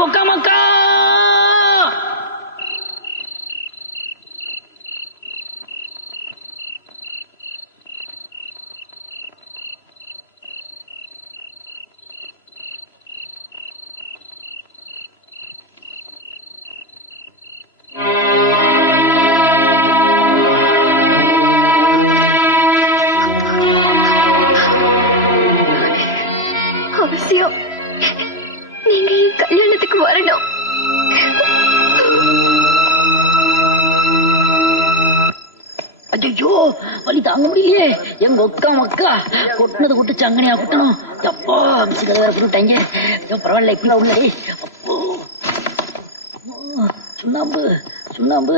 கொக்கா மக்கா வலி தாங்க முடியலையே. எங்க ஒக்கா மக்கா கொட்டினது கொட்டு சங்கனியா கொட்டணும். அப்பா கதை வேற கொடுத்தாங்க பரவாயில்ல இப்படி உள்ளே அப்போ. சுண்ணாம்பு சுண்ணாம்பு.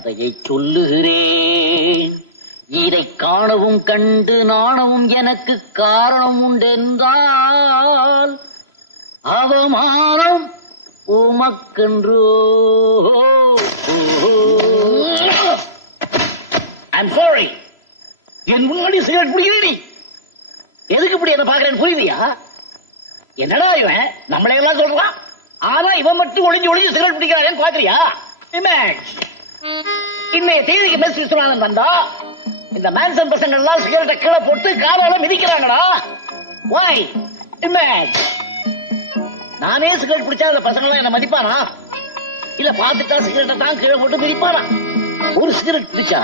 கதையை சொல்லுகிறேன். இதை காணவும் கண்டு நாணவும் எனக்கு காரணம் உண்டென்றால் அவமானம் உமக்கென்றோ? ஐம் சாரி என் முன்னாடி சிகரெட் நீ. எதுக்கு இப்படி என்ன பாக்குறேன்னு புரியுதியா? என்னடா இவன்? நம்மளை எல்லாம் சொல்றான். ஆனா இவன் மட்டும் ஒளிஞ்சு ஒளிஞ்சு சிகரெட் பிடிக்கிறான் பாக்குறியா இமேஜ் இன்னைய தேதிக்கு மெஸ் விஸ்வநாதன் வந்தா இந்த மேன்சன் பசங்க எல்லாம் சிகரெட்டை கீழே போட்டு காலால மிதிக்கிறாங்கடா. வாய் இமேஜ் நானே சிகரெட் பிடிச்சா அந்த பசங்க எல்லாம் என்ன மதிப்பானா? இல்ல பாத்துட்டா சிகரெட்டை தான் கீழே போட்டு மிதிப்பானா? ஒரு சிகரெட் பிடிச்சா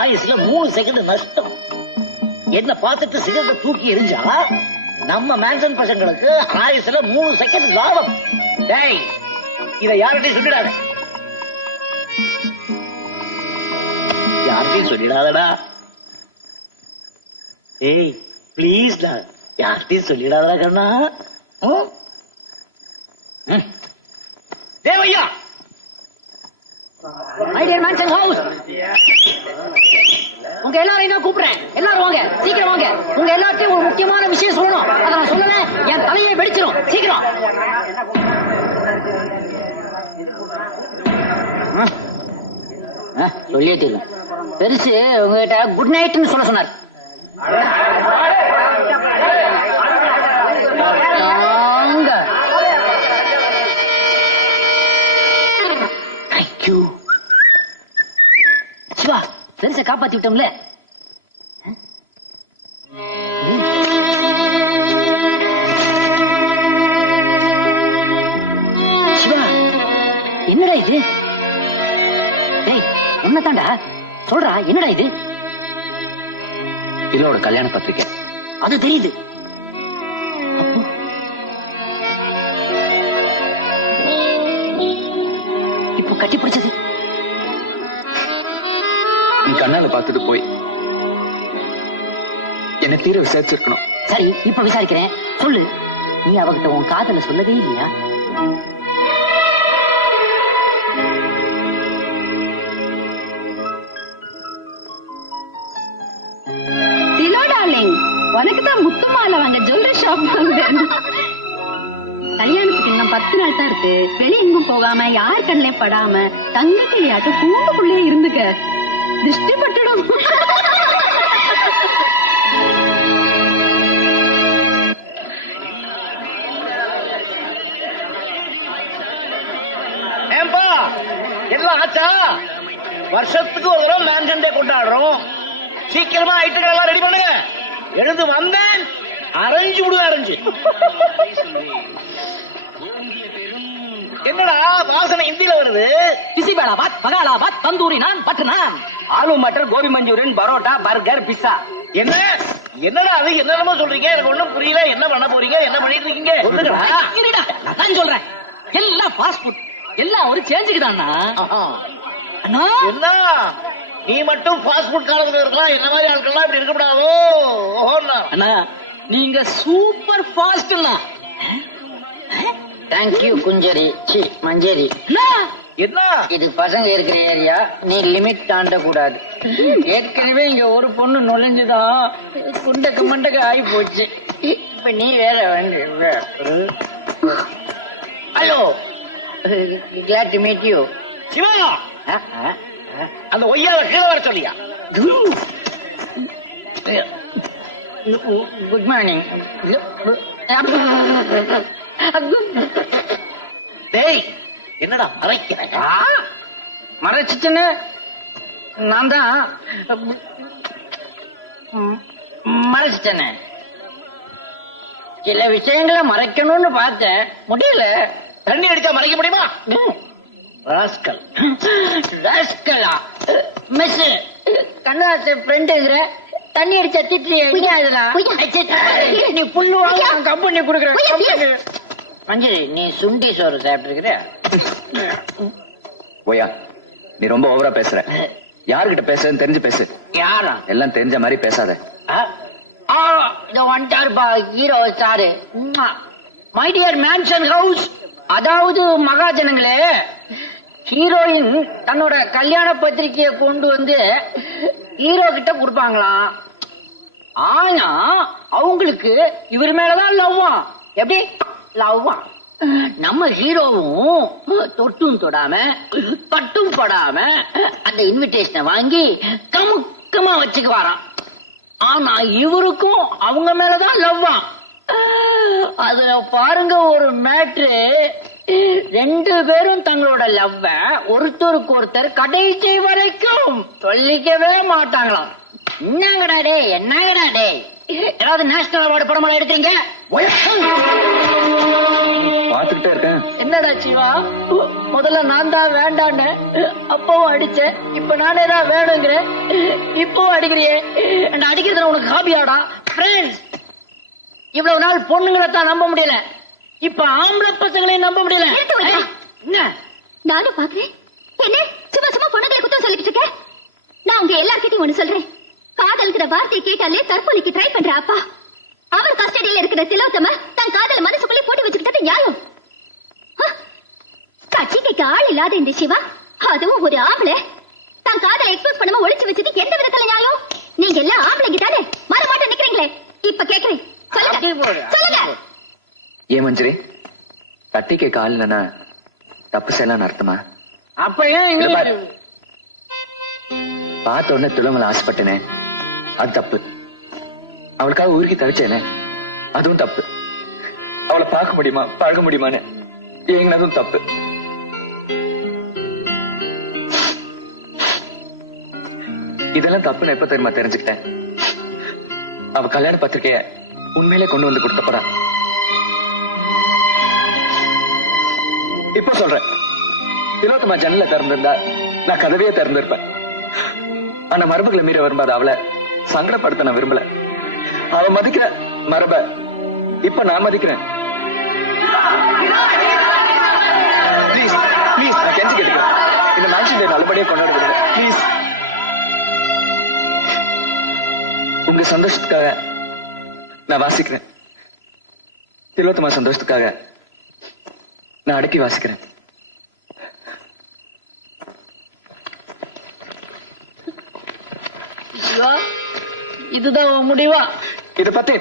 ஆயுசுல மூணு செகண்ட் நஷ்டம். என்ன பார்த்துட்டு சிகரெட்டை தூக்கி எரிஞ்சா நம்ம மேன்சன் பசங்களுக்கு ஆயுசுல மூணு செகண்ட் லாபம். டேய் இத யார்கிட்டையும் சொல்லிடாத. யார்கிட்டயும் சொல்லிடாதடா. ஏய் ப்ளீஸ் டா. யார்கிட்டயும் சொல்லிடாதடா கண்ணா. தேவையா ஐடியர் மேன்சன் ஹவுஸ் உங்க எல்லாரையும் நான் கூப்பிடுறேன். எல்லாரும் வாங்க. சீக்கிரம் வாங்க. உங்க எல்லாத்தையும் ஒரு முக்கியமான விஷயம் சொல்லணும். அதை நான் சொல்லல என் தலையை வெடிச்சிடும் சீக்கிரம். சொல்லியே தெரியும் பெருசு உங்ககிட்ட குட் நைட்னு சொல்ல சொன்னார். சிவா பெருசை காப்பாத்தி விட்டோம்ல? சிவா என்னடா இது? டேய் உன்னதாண்டா சொல்றா? என்னடா இது? இதோட கல்யாண பத்திரிக்கை. அது தெரியுது. இப்போ கட்டி பிடிச்சது. நீ கண்ணால பார்த்துட்டு போய். என்ன தீர விசாரிச்சிருக்கணும். சரி இப்ப விசாரிக்கிறேன். சொல்லு. நீ அவகிட்ட உன் காதல சொல்லவே இல்லையா? உனக்கு தான் வாங்க ஜுவல்லரி ஷாப் கல்யாணத்துக்கு இன்னும் பத்து நாள் தான் இருக்கு. வெளிய எங்கும் போகாம யார் கண்ணிலே படாம தங்க கிளியாட்டம் கூண்டுக்குள்ளே இருந்துக்க. திருஷ்டி பட்டுடும். எல்லாம் ஆச்சா? வருஷத்துக்கு ஒரு தடவை மேன்சன் டே கொண்டாடுறோம். சீக்கிரமா ஐட்டங்கள் எல்லாம் ரெடி பண்ணுங்க. எழுந்து வந்தேன். அரைஞ்சு விடுவேன் அரைஞ்சு. என்னடா வாசனை ஹிந்தில வருது? Bisi bele bath பகாலாபாத் tandoori naan butter naan. Aloo matar gobi Manchurian parotta burger pizza. என்ன? என்னடா அது? என்னென்னமோ சொல்றீங்க. எனக்கு ஒண்ணும் புரியல. என்ன பண்ண போறீங்க? என்ன பண்ணிட்டு இருக்கீங்க? சொல்லுங்கடா. இருடா நான் தான் சொல்றேன். எல்லாம் ஃபாஸ்ட் ஃபுட் எல்லாம் ஒரு சேஞ்சுக்கு தானா. அண்ணா? என்ன? நீ மட்டும் ஃபுட் காரங்க இருக்கலாம் என்ன மாதிரி ஆட்கள்லாம் இப்படி இருக்கக்கூடாதோ. அண்ணா நீங்க சூப்பர் ஃபாஸ்ட்னா தேங்க்யூ குஞ்சரி. சி மஞ்சரி. என்ன? இது பசங்க இருக்கிற ஏரியா. நீ லிமிட் தாண்ட கூடாது ஏற்கனவே இங்க ஒரு பொண்ணு நுழைஞ்சுதான் குண்டக்கு மண்டக்கு ஆகி போச்சு இப்ப நீ வேற வந்து hello glad to meet you Siva! அந்த ஒய்யால கீழே வர சொல்லியா? Good morning. டேய் என்னடா மறைக்கிற? மறைச்சிட்டுன்னு நான் தான் மறைச்சிட்டேனே. சில விஷயங்களை மறைக்கணும்னு பார்த்தேன். முடியல. தண்ணி அடிச்சா மறைக்க முடியுமா? ராஸ்கல். ராஸ்கலா. மிஸ் கண்ணாசு ஃப்ரெண்டுங்கிற தண்ணி அடிச்சா திட்டுறியா நீ புல்லு வாங்க கம்பெனி கொடுக்குறேன் மஞ்சள் நீ சுண்டி சோறு சாப்பிட்டுருக்கிற ஓயா நீ ரொம்ப ஓவரா பேசுற. யாருகிட்ட பேசுறேன்னு தெரிஞ்சு பேசு. யாரா? எல்லாம் தெரிஞ்ச மாதிரி பேசாத. ஆ? இந்த வந்துட்டாரு பா hero sir my dear mansion house அதாவது மகாஜனங்களே ஹீரோயின் தன்னோட கல்யாண பத்திரிக்கையை கொண்டு வந்து ஹீரோ கிட்ட கொடுப்பாங்களாம். ஆனா அவங்களுக்கு இவர் மேலதான் லவ்வா எப்படி? லவ்வா நம்ம ஹீரோவும் தொட்டும் தொடாம பட்டும் படாம அந்த இன்விடேஷனை வாங்கி கமுக்கமா வச்சுக்குவாராம். ஆனா இவருக்கும் அவங்க மேலதான் லவ்வா அதுல பாருங்க ஒரு மேட்ரு ரெண்டு பேரும் தங்களோட லவ்வ ஒருத்தருக்கு ஒருத்தர் கடைசி வரைக்கும் சொல்லிக்கவே மாட்டாங்களாம். என்னங்கடா டே என்னங்கடா டே? ஏதாவது நேஷனல் அவார்டு படமெல்லாம் எடுக்கிறீங்க? பாத்துக்கிட்டே இருக்கேன். என்னடா சிவா? முதல்ல நான் தான் வேண்டான்னு அப்பவும் அடிச்சேன். இப்ப நானே தான் வேணுங்கிறேன். இப்பவும் அடிக்கிறியே. என்ன அடிக்கிறதுல உனக்கு ஹாபியாடா? ஃப்ரெண்ட்ஸ் இவ்வளவு நாள் பொண்ணுங்களை தான் நம்ப முடியல. இப்ப ஆம்பளை பசங்களையும் நம்ப முடியல. என்ன? நானும் பாக்குறேன் என்ன? சும்மா சும்மா பொண்ணுங்களை குத்தம் சொல்லிட்டு இருக்க? நான் உங்க எல்லார்கிட்டயும் ஒண்ணு சொல்றேன். காதல்கிற வார்த்தையை கேட்டாலே தற்கொலைக்கு ட்ரை பண்ற அப்பா. அவர் கஸ்டடியில இருக்கிற திலோத்தம தன் காதல மனசுக்குள்ளே போட்டு வச்சுக்கிட்டது நியாயம். ஹ! கட்சிக்கு ஆள் இல்லாத இந்த சிவா அதுவும் ஒரு ஆம்பளை. தன் காதலை எக்ஸ்பிரஸ் பண்ணாம ஒளிச்சு வச்சது எந்த விதத்துல நியாயம்? நீங்க எல்லாம் ஆம்பளைங்க தானே? மர மாட்டோம் நிக்கிறீங்களே. இப்ப கேக்குறேன். சொல்லுங்க. சொல்லுங்க. ஏன் மஞ்சரி? தட்டி கேட்க ஆள் இல்லைன்னா தப்பு செய்யலாம்னு அர்த்தமா? அப்ப ஏன். பார்த்த உடனே துளமல ஆசைப்பட்டனே. அது தப்பு. அவளுக்காக உருகி தவிச்சேனே. அதுவும் தப்பு. அவளை பார்க்க முடியுமா? பழக முடியுமான்னு? ஏங்கினதும் தப்பு. இதெல்லாம் தப்புன்னு எப்ப தெரியுமா தெரிஞ்சுக்கிட்டேன்? அவ கல்யாண பத்திரிக்கைய உண்மையிலே கொண்டு வந்து கொடுத்தப்படா இப்ப சொல்றேன். திலோத்தமா ஜன்னல திறந்திருந்தா நான் கதவையே திறந்திருப்பேன். ஆனா மரபுகளை மீற விரும்பாத அவளை சங்கடப்படுத்த நான் விரும்பல. அவ மதிக்கிற மரப இப்ப நான் மதிக்கிறேன். ப்ளீஸ் ப்ளீஸ் நான் கெஞ்சி கேட்டுக்கிறேன். இந்த மேன்ஷன் டே நல்லபடியா கொண்டாட விடுங்க. ப்ளீஸ் உங்க சந்தோஷத்துக்காக நான் வாசிக்கிறேன். திலோத்தமா சந்தோஷத்துக்காக நான் அடக்கி வாசிக்கிறேன். இதுதான் முடிவா? இத பத்தி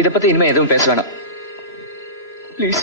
இத பத்தி இனிமே எதுவும் பேச வேணாம். ப்ளீஸ்